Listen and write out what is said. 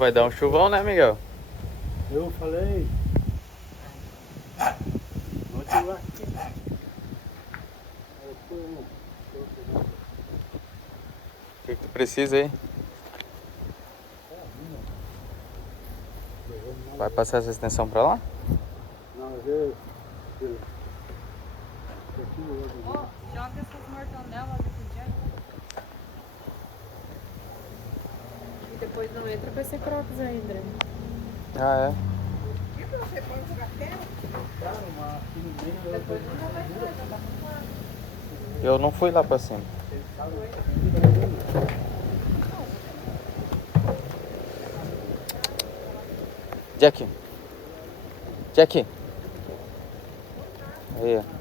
vai dar um chuvão, né, Miguel? Eu falei. Vou tirar aqui. O que tu precisa aí? Vai passar essa extensão pra lá? Não, eu. Ó, joga essas mortandelas aqui pro Jack. E depois não entra com esse crocs aí, André. Ah, é? Depois não vai entrar, já tá com lá. Eu não fui lá pra cima. Jack. Jack. Aí, ó.